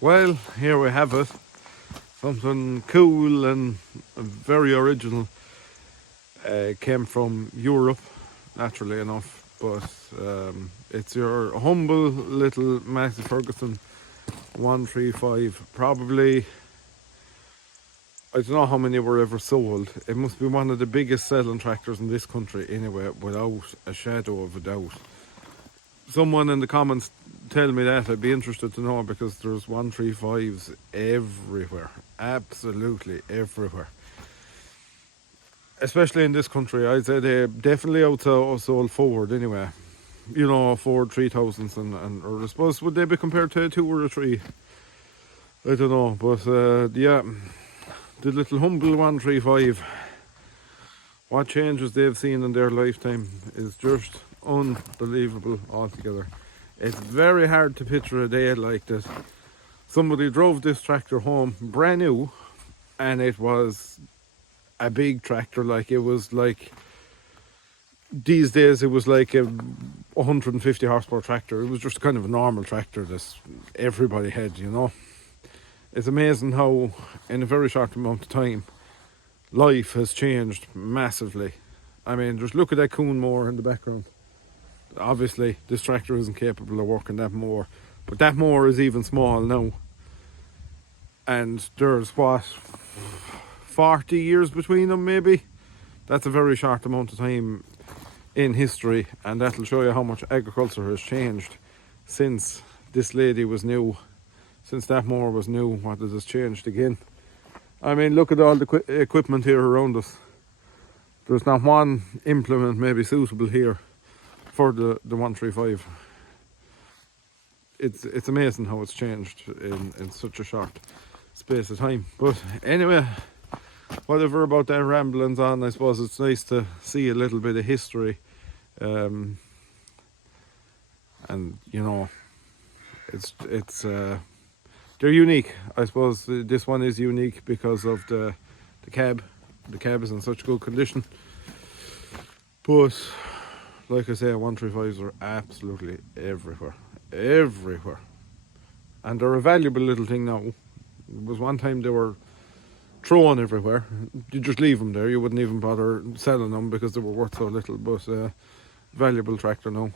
Well, here we have it. Something cool and very original. Came from Europe, naturally enough, but it's your humble little Massey Ferguson 135. Probably, I don't know how many were ever sold. It must be one of the biggest selling tractors in this country anyway, without a shadow of a doubt. Someone in the comments tell me that, I'd be interested to know, because there's 135s everywhere, absolutely everywhere. Especially in this country, I'd say they're definitely outsold Ford anyway. You know, Ford 3000s and or I suppose would they be compared to a 2 or a 3? I don't know, but yeah, the little humble 135. What changes they've seen in their lifetime is just unbelievable altogether. It's very hard to picture a day like this. Somebody drove this tractor home brand new, and it was a big tractor. Like, it was like, these days it was like a 150 horsepower tractor. It was just kind of a normal tractor that everybody had, you know. It's amazing how in a very short amount of time life has changed massively. I mean, just look at that Coon mower in the background. Obviously this tractor isn't capable of working that mower, but that mower is even small now, and there's what, 40 years between them maybe. That's a very short amount of time in history, and that'll show you how much agriculture has changed since this lady was new, since that mower was new. What has changed again? I mean, look at all the equipment here around us. There's not one implement maybe suitable here for the 135. It's amazing how it's changed in such a short space of time. But anyway, whatever about that ramblings on, I suppose it's nice to see a little bit of history. And you know, it's they're unique. I suppose this one is unique because of the cab. The cab is in such good condition. But like I say, 135s are absolutely everywhere. Everywhere. And they're a valuable little thing now. It was one time they were thrown everywhere. You just leave them there. You wouldn't even bother selling them because they were worth so little. But valuable tractor now.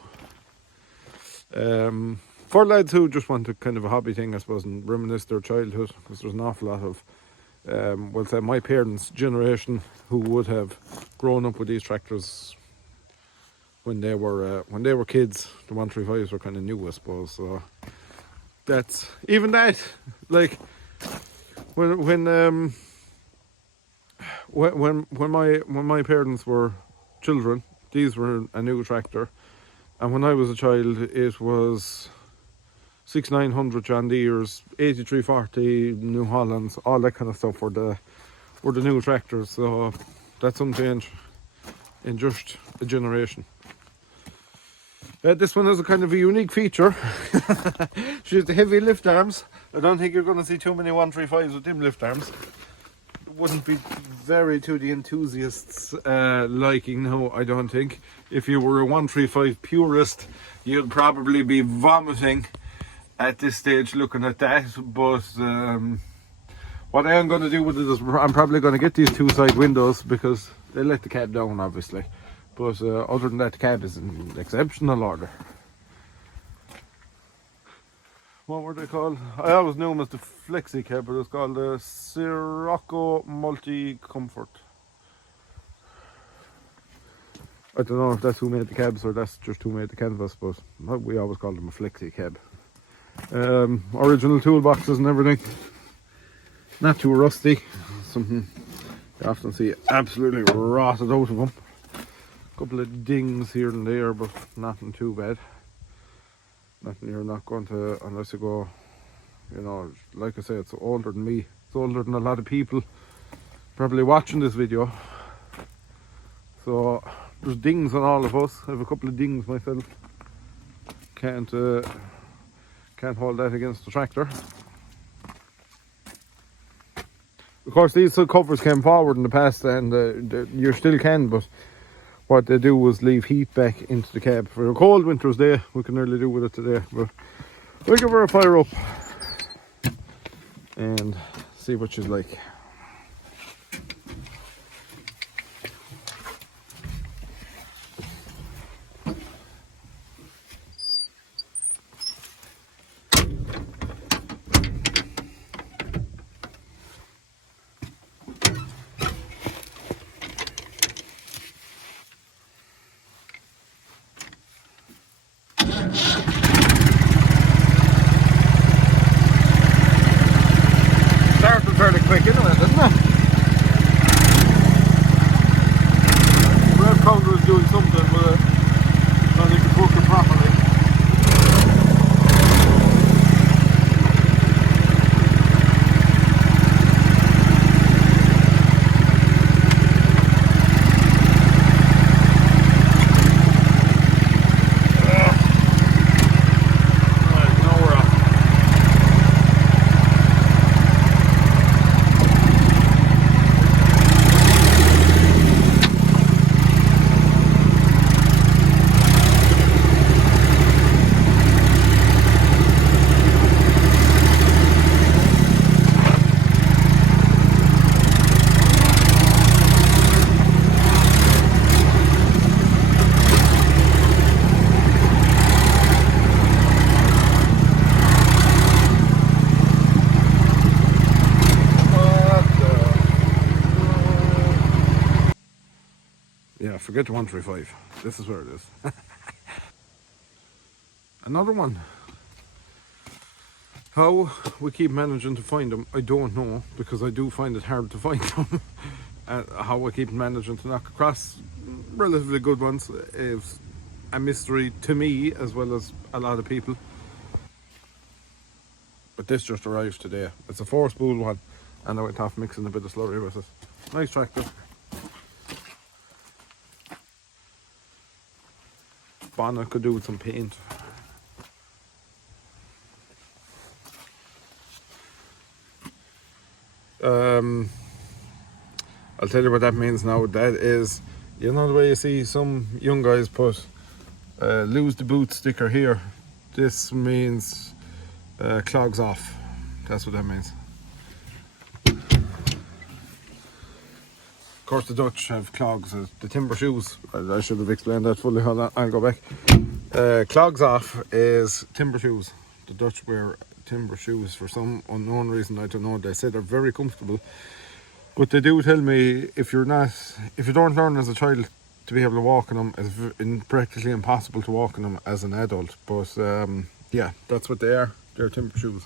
For lads who just want a kind of a hobby thing, I suppose, and reminisce their childhood, because there's an awful lot of, well, say my parents' generation who would have grown up with these tractors when they were kids. The 135s were kind of new, I suppose. So that's even that. Like when my parents were children, these were a new tractor, and when I was a child, it was 6900 John Deere's, 8340 New Hollands, all that kind of stuff were the new tractors. So that's some change in just a generation. This one has a kind of a unique feature. She has the heavy lift arms. I don't think you're going to see too many 135s with them lift arms. It wouldn't be very to the enthusiasts' liking now, I don't think. If you were a 135 purist, you'd probably be vomiting at this stage looking at that. But what I am going to do with it is I'm probably going to get these two side windows because they let the cab down, obviously. But other than that, the cab is in exceptional order. What were they called? I always knew them as the Flexi cab, but it's called the Sirocco Multi Comfort. I don't know if that's who made the cabs or that's just who made the canvas, but we always called them a Flexi cab. Original toolboxes and everything. Not too rusty. Something you often see absolutely rotted out of them. Couple of dings here and there, but nothing too bad. Nothing you're not going to, unless you go, you know, like I say, it's older than me. It's older than a lot of people probably watching this video. So there's dings on all of us. I have a couple of dings myself. Can't hold that against the tractor. Of course, these covers came forward in the past, and you still can, but what they do was leave heat back into the cab. For a cold winter's day, we can nearly do with it today, but we'll give her a fire up. and see what she's like. Started fairly quick anyway, didn't it? Red counter is doing something with it. I think it's working properly. Right, now we're off. Yeah, forget the 135. This is where it is. Another one. How we keep managing to find them, I don't know, because I do find it hard to find them. How we keep managing to knock across relatively good ones is a mystery to me as well as a lot of people. But this just arrived today. It's a 4-spool one, and I went off mixing a bit of slurry with it. Nice tractor. Bonnet could do with some paint. I'll tell you what that means now. That is, you know the way you see some young guys put lose the boot sticker here. This means clogs off. That's what that means. Of course the Dutch have clogs, the timber shoes. I should have explained that fully. Hold on, I'll go back. Clogs off is timber shoes. The Dutch wear timber shoes for some unknown reason, I don't know. They say they're very comfortable, but they do tell me if you don't learn as a child to be able to walk in them, it's practically impossible to walk in them as an adult. But yeah, that's what they are. They're timber shoes.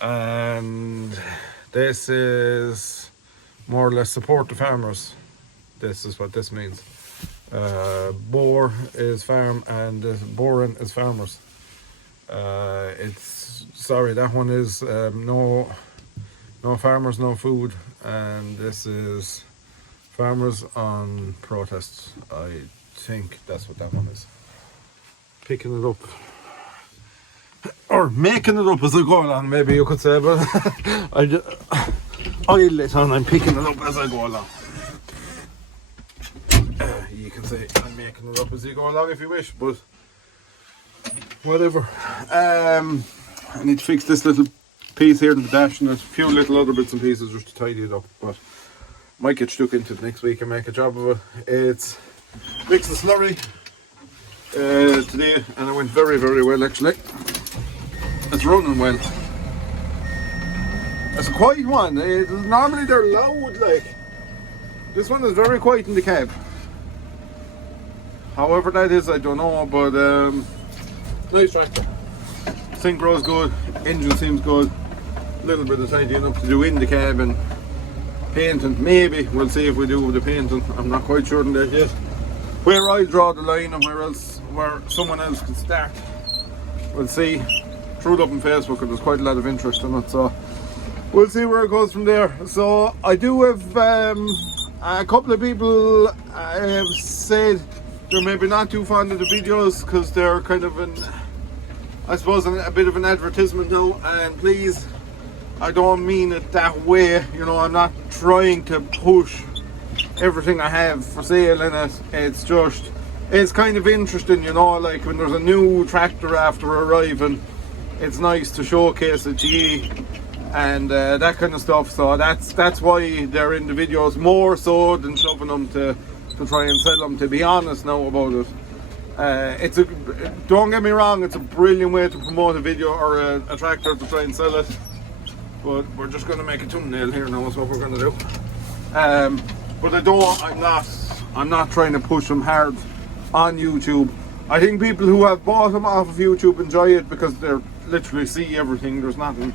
And this is more or less support the farmers. This is what this means. Boer is farm and boring is farmers. It's sorry, that one is no farmers, no food, and this is farmers on protests. I think that's what that one is. Picking it up. Or making it up as I go along, maybe you could say, but I idle it on, I'm picking it up as I go along. You can say I'm making it up as you go along if you wish, but whatever. I need to fix this little piece here in the dash, and there's a few little other bits and pieces just to tidy it up, but might get stuck into it next week and make a job of it. It's mixing slurry today, and it went very, very well actually. It's running well. It's a quiet one. Normally they're loud, like. This one is very quiet in the cab. However that is, I don't know, but nice tractor. Thing grows good, engine seems good. A little bit of tidying up to do in the cab and painting. Maybe we'll see if we do with the painting. I'm not quite sure on that yet. Where I draw the line and where someone else can start, we'll see. Threw it up on Facebook and there's quite a lot of interest in it, so we'll see where it goes from there. So I do have a couple of people have said they're maybe not too fond of the videos because they're kind of I suppose a bit of an advertisement now, and please, I don't mean it that way, you know. I'm not trying to push everything I have for sale in it. It's just it's kind of interesting, you know, like when there's a new tractor after arriving, it's nice to showcase it to you and that kind of stuff. So that's why they're in the videos more so than shoving them to try and sell them, to be honest now about it. Don't get me wrong, it's a brilliant way to promote a video or a tractor to try and sell it, but we're just going to make a thumbnail here now, is what we're going to do. But I'm not trying to push them hard on YouTube. I think people who have bought them off of YouTube enjoy it because they're literally see everything, there's nothing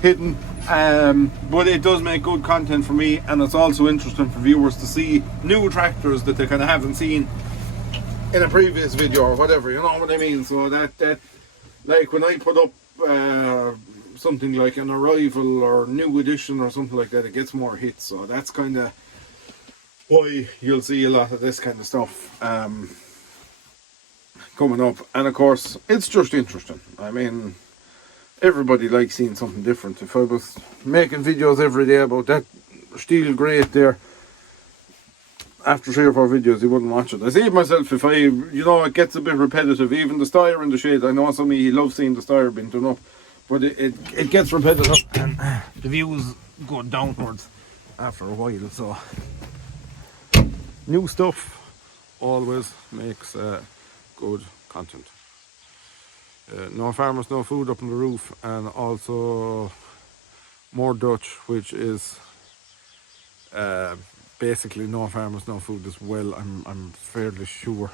hidden. But it does make good content for me, and it's also interesting for viewers to see new tractors that they kind of haven't seen in a previous video or whatever, you know what I mean? So that like when I put up something like an arrival or new edition or something like that, it gets more hits. So that's kind of why you'll see a lot of this kind of stuff coming up. And of course, it's just interesting. I mean, everybody likes seeing something different. If I was making videos every day about that steel grate there, after 3 or 4 videos you wouldn't watch it. I see it myself, if it gets a bit repetitive. Even the styre in the shade, I know some of you love seeing the styre being done up, but it gets repetitive and the views go downwards after a while. So new stuff always makes good content. No farmers, no food up on the roof, and also more Dutch, which is basically no farmers, no food as well, I'm fairly sure.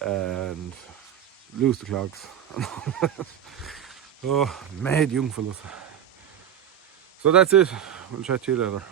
And lose the clogs. Oh, mad young fellas. So that's it. We'll chat to you later.